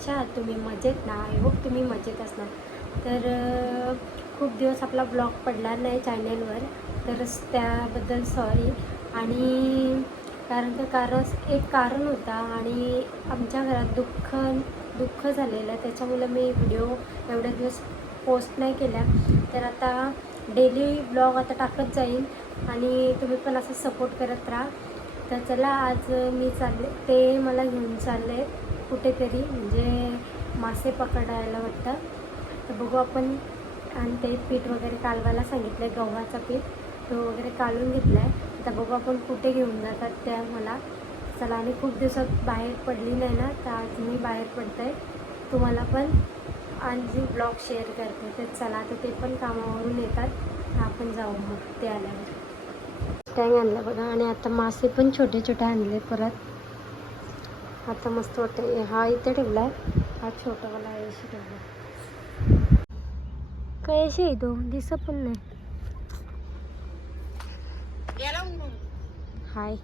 कशा आहात तुम्ही? मजेत ना? आय होप तुम्ही मजेत असणार. तर खूप दिवस आपला ब्लॉग पडला नाही चॅनेलवर, तर त्याबद्दल सॉरी. आणि एक कारण होता आणि आमच्या घरात दुःख झालेलं, त्याच्यामुळे मी व्हिडिओ एवढे दिवस पोस्ट नाही केल्या. तर आता डेली ब्लॉग आता टाकत जाईल आणि तुम्ही पण असं सपोर्ट करत राहा. तर चला, आज मी ते मला घेऊन चालले कुठेतरी, म्हणजे मासे पकडायला वाटतं. तर बघू आपण. आणि ते पीठ वगैरे कालवायला सांगितलं आहे, गव्हाचा पीठ तो वगैरे काढून घेतला आहे. आता बघू आपण कुठे घेऊन जातात त्या मला. चला, आणि खूप दिवसात बाहेर पडली नाही ना, तर आज मी बाहेर पडते आहे, तुम्हाला पण आज ब्लॉग शेअर करते. तर चला, आता ते पण कामावरून येतात, तर आपण जाऊ मग ते आल्यावर. टँग आणलं बघा, आणि आता मासे पण छोटे छोटे आणले परत. आता मस्त वाटतं. हा इथे ठेवला आहे, हा छोटावाला आहे ठेवला. काय अशी आहे तो, दिसत पण नाही. हाय,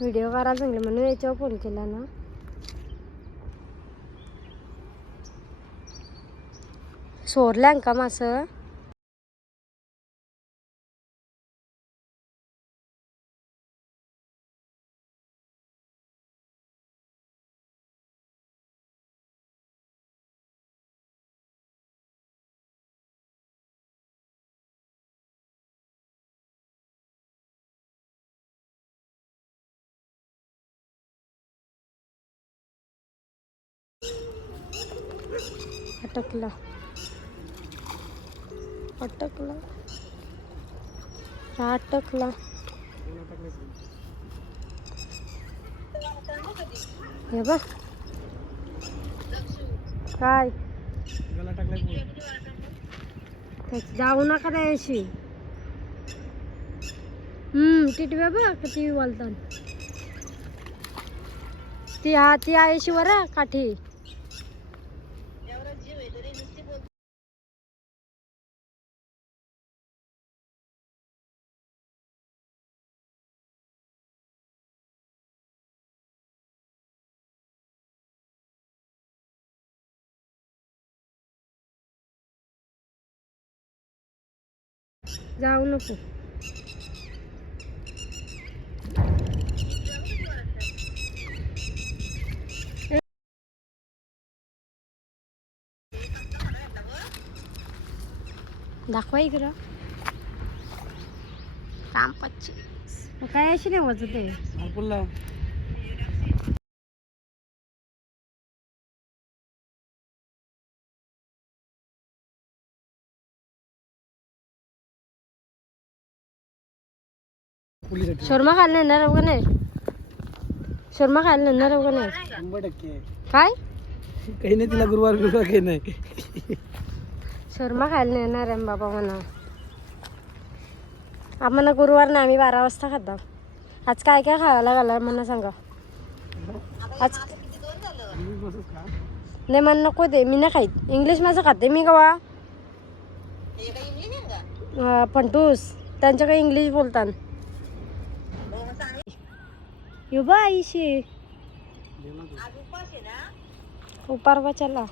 व्हिडिओ करायला सांगले म्हणून याच्यावर फोन केला ना. सोरल्या का मासं? अटकला हे बघ काय जाऊ नका द्यायशी. टिटव्या बघ किती बोलतात. ती आहे शिवर काठी. जाऊ नको. दाखवा इकडं काम पच्ची काय अशी नाही वाजत आहे. शर्मा खायला नेणार का नाही? शर्मा खायला नेणार का नाही? 100% काय काही नाही, तिला गुरुवार काही नाही. शर्मा खायला नेणार आहे बाबा म्हणा. आम्हाला गुरुवार नाही, आम्ही 12 वाजता खाता. आज काय काय खायला घाला म्हणा सांगा. आज नाही मन नको ते, मी नाही खाईत. इंग्लिश माझं खाते मी कवा. पंटूस त्यांच्याकडे इंग्लिश बोलतात. यो बा आईशी उपार चला.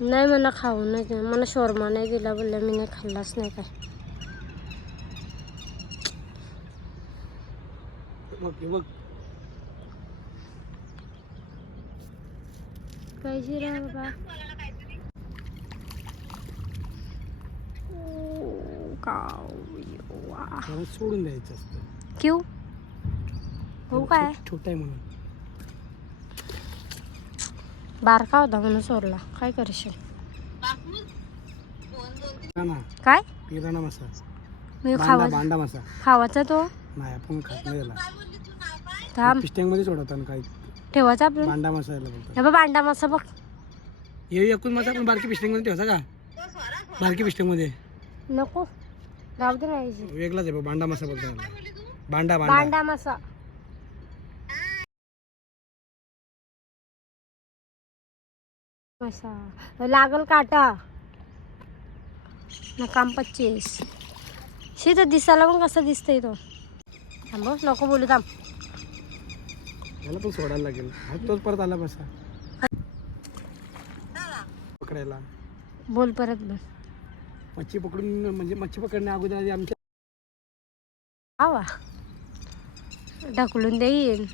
नाही मला खाऊ नाही, मला शोरमा नाही दिला बोलले, मी नाही खाल्लाच नाही. काय पाहिजे रे बाबा. सोडून द्यायचं असतं. क्यू हो काय छोटा आहे म्हणून. बारका होता म्हणून सोडला. काय करशील. काय किराणा मसा मी बांडा मसा खावाचा तो नाही, आपण खात नाही त्याला. थांब पिस्टँग मध्ये सोडवतात काही. ठेवायचा आपण. बांडा मसाला बोलतात. हे बघ बांडा मासा बघ. हे एकूण मसा आपण बारकी पिस्टँग मध्ये ठेवायचा का? बारकी पिस्टँग मध्ये नको राहू दे. नाही वेगळाच आहे बांडा मसा बोलतात. बांडा बांडा मासा. असा लागल काटा ना काम 25 शी तर दिसायला पण कसं दिसतंय तो. थांब नको बोलू थांब. मला पण सोडायला लागेल. तोच परत आला बसा पकडायला. बोल परत बोल. मच्छी पकडून म्हणजे मच्छी पकडण्या अगोदर आधी आमच्या आवा ढकलून देईन.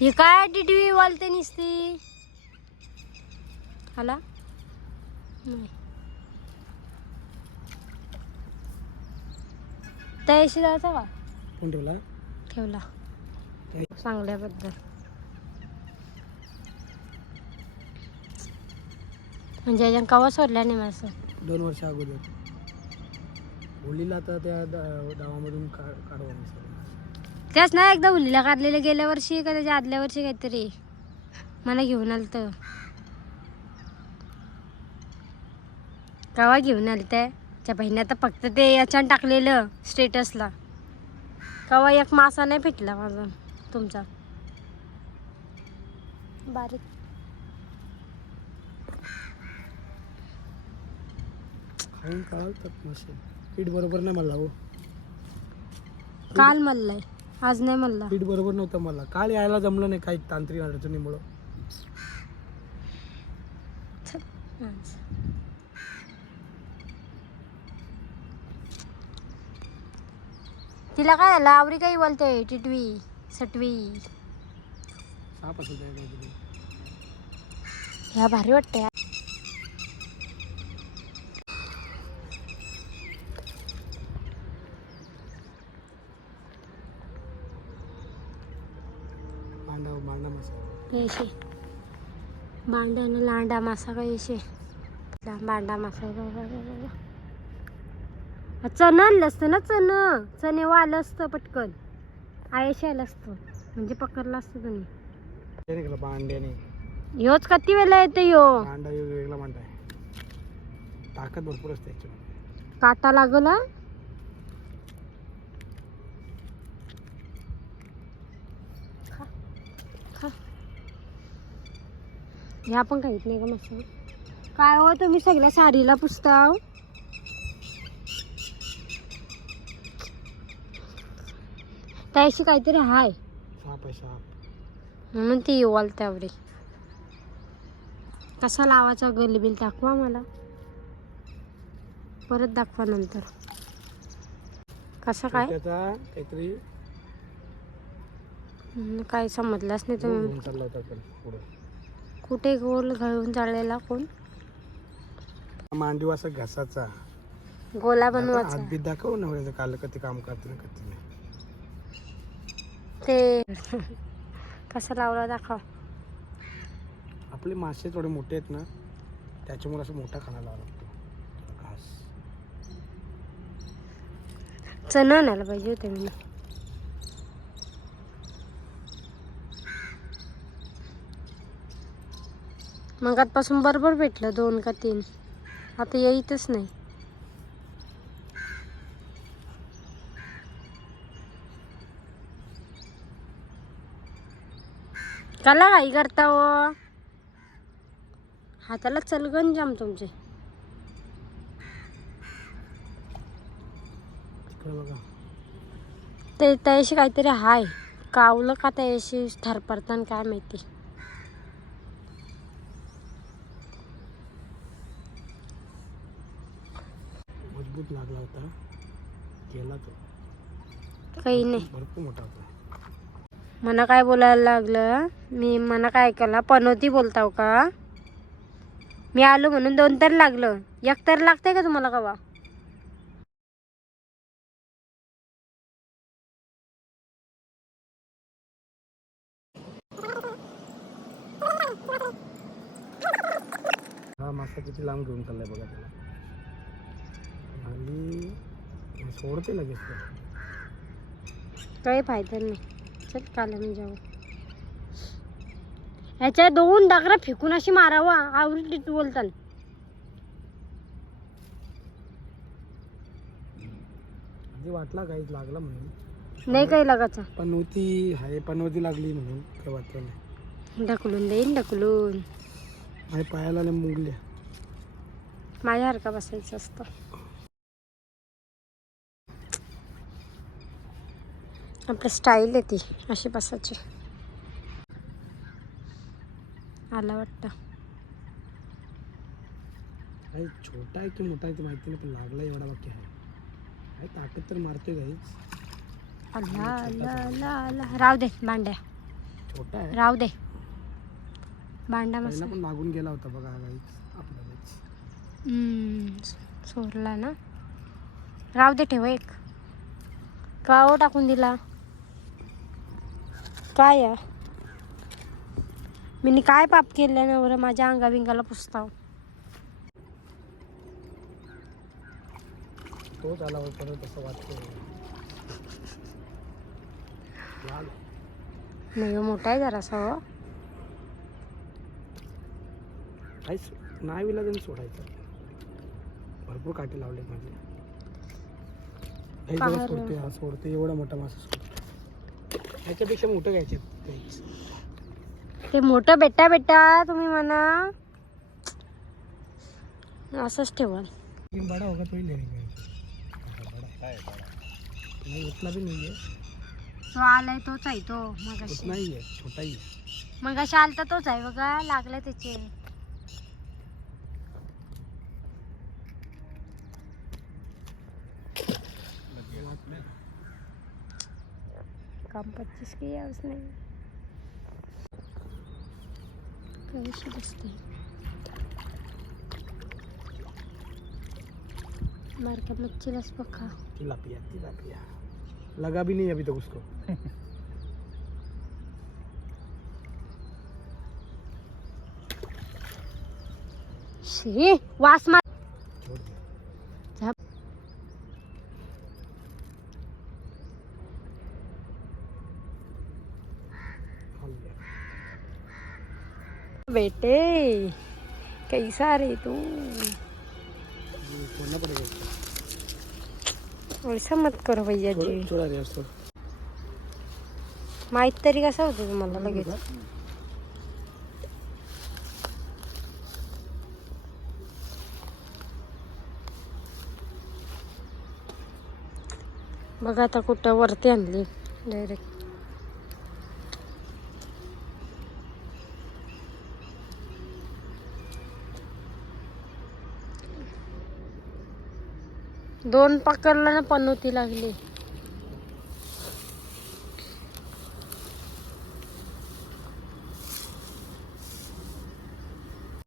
हे काय टिटवी वालते निसती आला नाही. त्याशी जायचा का कोण ठेवला ठेवला चांगल्याबद्दल. म्हणजे याच्या कवा सोडल्या नाही माझं 2 वर्ष अगोदर होलीला. आता त्या डावामधून काढवा त्याच ना एकदा उलीला काढलेलं गेल्या वर्षी का त्याच्या आदल्या वर्षी काहीतरी मला घेऊन आलं तर कवा घेऊन आलं त्या बहिणी. आता फक्त ते याच्यानं टाकलेलं स्टेटसला. कवा एक मासा नाही भेटला माझा तुमचा बारीक. खाऊन काढतात मासे. पीठ बरोबर नाही मला हो. काल मल्लाय आज नाही मल्ला. पीठ बरोबर नव्हतं मला. काल यायला जमलं नाही काही तांत्रिक अडचणीमुळं. तिला काय झालं आवरी काही बोलते टिटवी सटवी. साप असेल त्या काहीतरी. ह्या भारी वाटते. मांडा मसाला येशे बांडा आणि लांडा मासा का येशे बांडा मासा. चण आणलं असतं ना चणे वालं असतं पटकन आयशे आलं असतं म्हणजे पकडलं असतं तुम्ही. बांड्याने ह्योच किती वेळा येते ह्यो. बांडा वेगळा मांडा आहे. ताकद भरपूर असते याच्यामध्ये. काटा लागला ह्या पण काहीत नाही का मस्त. काय हो तुम्ही सगळ्या साडीला पुसताव. त्याशी काहीतरी हाय साप आहे साप. म्हणून ती येवाल त्यावरी. कसा लावायचा गलबिल दाखवा मला परत दाखवा नंतर. कसा काय त्याचा काहीतरी काय समजलंच नाही तुम्ही. घेऊन चालला होता पुढे. कुठे गोल घालून चाललेला कोण. मांडीव असा घसाचा गोला बनवायचा. हात बीत दाखव ना काल कधी काम करते ना कधी नाही. ते कसा लावला दाखव. आपले मासे थोडे मोठे आहेत ना त्याच्यामुळे असं मोठा खाना लावा लागतो घास. चण आणायला पाहिजे होते मी. मग आजपासून बरोबर भेटलं 2 का 3. आता येईतच नाही. कला घाई करता हो. हाताला चलगण जाम तुमचे. बघा ते त्याशी काहीतरी हाय कावलं का त्याशी थरपडताना काय माहिती. मजबूत लागला होता गेला तो. काही नाही. भरपूर मोठा होता. मना काय बोलायला लागलं मी. मना काय ऐकायला पनोती बोलताव का. मी आलो म्हणून 2 तर लागलं. 1 तर लागतंय का तुम्हाला कवा. हा मासा किती लांब घेऊन चाललाय बघा त्याला. आणि सोडते लगेच तो. काही फायदा नाही. चल कालम जाऊ. ह्याच्या 2 डागरा फेकून अशी मारावा आवडी बोलताल. आधी वाटला काहीच लागला म्हणून नाही काही लागायचं. पनवती आहे, पनवती लागली म्हणून काय वाटलं नाही. ढकलून देईन ढकलून. माझ्या पायाला लय मुंगल्या. माझ्यासारखं बसायचं असतं. आपलं स्टाईल आहे ती अशी बसायची. आला वाटतं. काही छोटा आहे की मोठा आहे ते माहिती नाही, पण लागला एवढा बाकी आहे. काय ताकद तर मारतोय गाईच. आला आला आला आला. राहू दे भांड्या, छोटा आहे. राहू दे भांडा पहिला मस्त. पण लागून गेला होता बघा गाईच आपल्यालाच. सोडला ना. राहू दे, ठेव एक. काव टाकून दिला काय या. मी काय पाप केलं ना बरं माझ्या अंगाबिंगाला पुसताव. तोच आला होता परत असं वाटतं. लाल नाही मोठा आहे जरासा हो. काहीच नाही विला सोडायचं. भरपूर काटे लावले माझे. काही पाहा सोडते हा सोडते, एवढा मोठा मासा सोडतो. ह्याच्यापेक्षा मोठं घ्यायचे काहीच. ते मोठं बेटा बेटा तुम्ही म्हणा असंच ठेवाल. बडा होगा तो ही लेने नहीं, उतना भी नहीं है. तो आलाय तोच आहे तो मगाशी. उतना ही है, छोटा ही है. मगाशी आलता तोच आहे बघा, लागलाय त्याचे. काम 25 की है उसने. कैसी बसते मार के मच्छी रस पका. तिलापिया तिलापिया लगा भी नहीं अभी तक उसको. शी वास मार. छोड़ दिया. झप. खा लिया. बेटे कैसा रे तू. छोड़ना पड़ेगा उसको. ऐसा मत करो भैया जी. छोड़ा रे उसको. माहित तरी कसं होतं तुम्हाला लगेच. बघा आता कुठं वरती आणली डायरेक्ट. दोन पकडला ना पनोती लागली.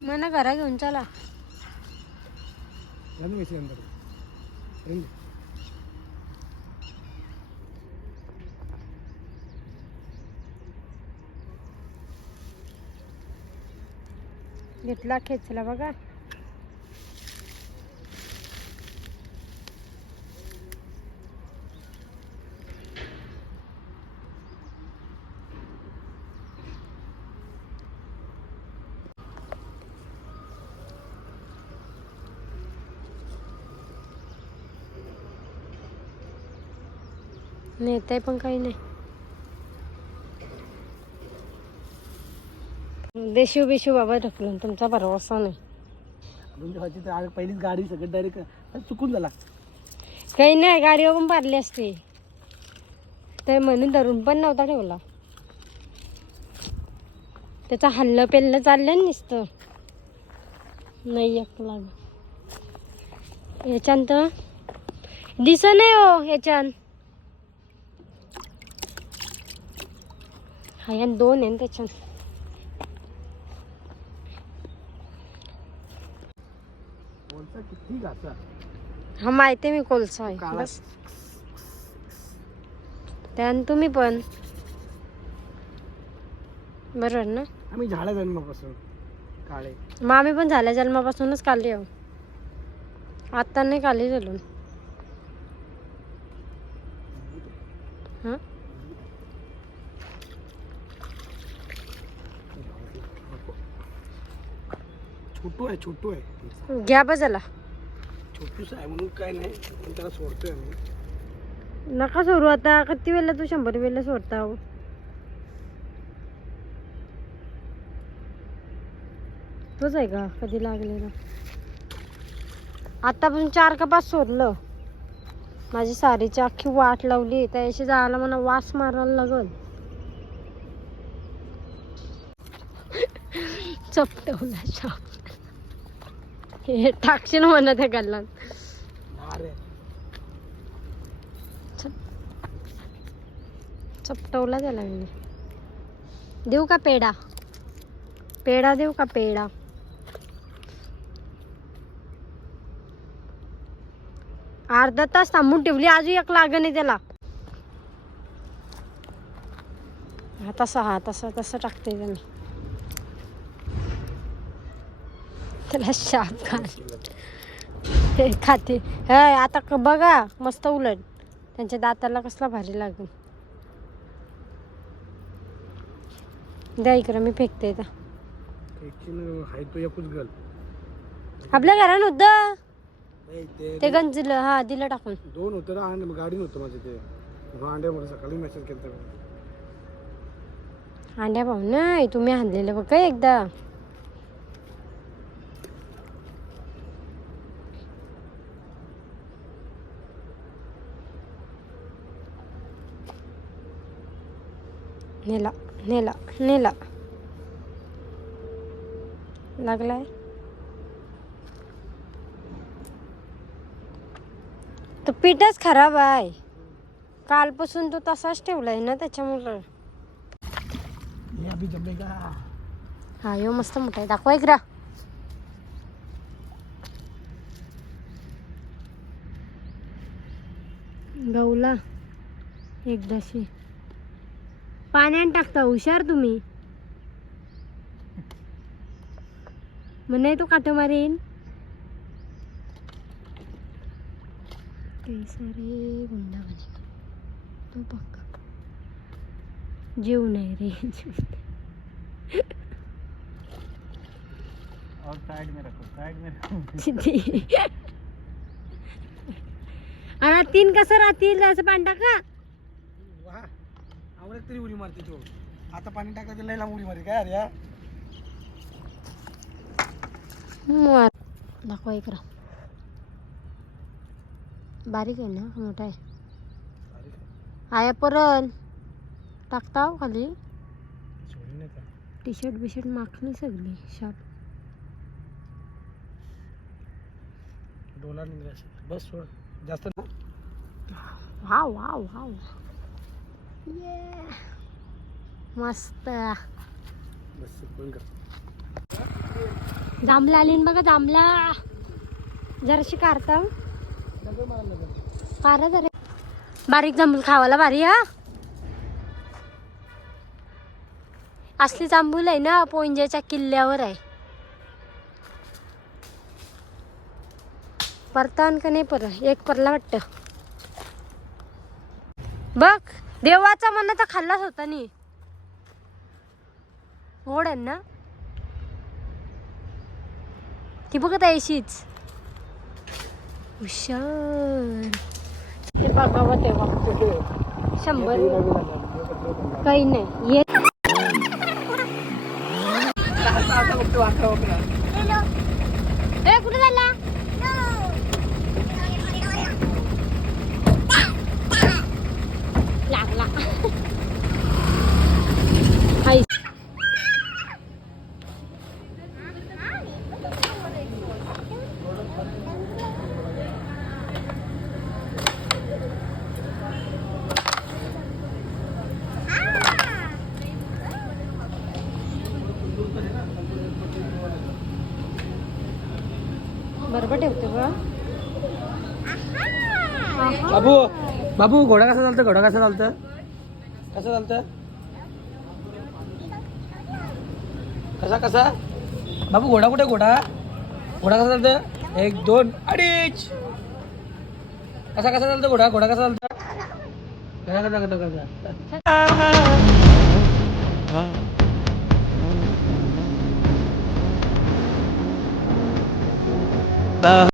मना घरा घेऊन चला. रहने वैसे अंदर रहने. घेतला खेचला बघा. नेत आहे पण काही नाही. देशू बिशू बाबा ढकलून तुमचा भरवसा नाही. तुमच्या तर पहिलीच गाडी सगळं डायरेक्ट चुकून झाला. काही नाही, गाडीवर पण पारली असते तर म्हणून धरून पण नव्हता ठेवला. त्याचा हल्लं पेललं चाललं नुसतं. नाही एकला याच्यान तर दिस नाही हो याच्यान. हा यान दोन आहे त्याच्यान. बोलता किती घासा. हा माहिती आहे मी कोलसा आहे काळा. बस. त्यान तुम्ही पण बरोबर ना. आम्ही झाडा जन्मापासून काळे. मग आम्ही पण झाल्या जन्मापासूनच काढली आहो. आता नाही काढली झालो. हां छोटू आहे छोटू आहे. घ्या बा झाला. छोटूच आहे म्हणून काय नाही, पण त्याला सोडतोय आम्ही. नका सोडू आता. किती वेळेला तू 100 वेळेला सोडता हो. तोच आहे का कधी लागलेला? आता पण 4 का 5 सोडलं. माझी सारीची अख्खी वाट लावली. त्याशी जायला मला वास मारायला लागल. चपटवला शाप. हे टाकशील म्हणा त्या गल्लात. चपटवला त्याला मी. देऊ का पेढा? पेढा देऊ का पेढा? अर्धा तास थांबून ठेवली, अजून एक लागण आहे त्याला. हा तसा टाकते त्याने. त्याला शाप खाते. आता बघा मस्त उलट त्यांच्या दाताला कसला भारी लागेल. द्या इकडं मी फेकते. आपल्या घरात होतं ते गंजलं. हा दिलं टाकून. 2 होतं गाडी नव्हतं माझे ते अंड्यामुळे सकाळी मेसेज केला. अंड्या भाऊ नाही तुम्ही आणलेलं बघ काय एकदा. नेला लागलाय. तो पीठच खराब आहे. कालपासून तो तसाच ठेवलाय ना त्याच्यामुळे. हा यो मस्त मोठा आहे. दाखवा इकडं. गवला एकदाशी पाण्यात टाकता. हुशार तुम्ही. मग नाही तो काट मारेन. सारे गुंडा तो पक्का जीव नाही रे. और साइड में रखो. आता 3 कसं राहतील असं पाणी टाका. आवडत तरी उडी मारते तो. आता पाणी टाकायचं लय लांब उडी मारते काय अरे. दाखवा इकडं. बारीक आहे ना मोठा आहे. आया परत टाकता खाली. टी शर्ट बिशर्ट माखली सगळी शाप. डोला बस सोड जास्त ना. वाव ये मस्त. जांभला आली बघा. जांभला जराशी काढता पारा जरा. बारीक जांभूल खावाला भारी. हा असली जांभूल आहे ना पोंज्याच्या किल्ल्यावर आहे. परतान का नाही एक परला वाटत. बघ देवाचा मन तर खाल्लाच होता नी. गोड आहे ना ती. बघत आहे अशीच हुशार. हे बघावं तेव्हा 100 काही नाही. ये कुठे झाला? लागला. बरोबर ठेवते बघ. बाबू घोडा कसा चालतं? कसा बाबू घोडा कुठे? घोडा कसा चालतं? 1 2 अडीच. कसा चालतं घोडा कसा चालतं? कसा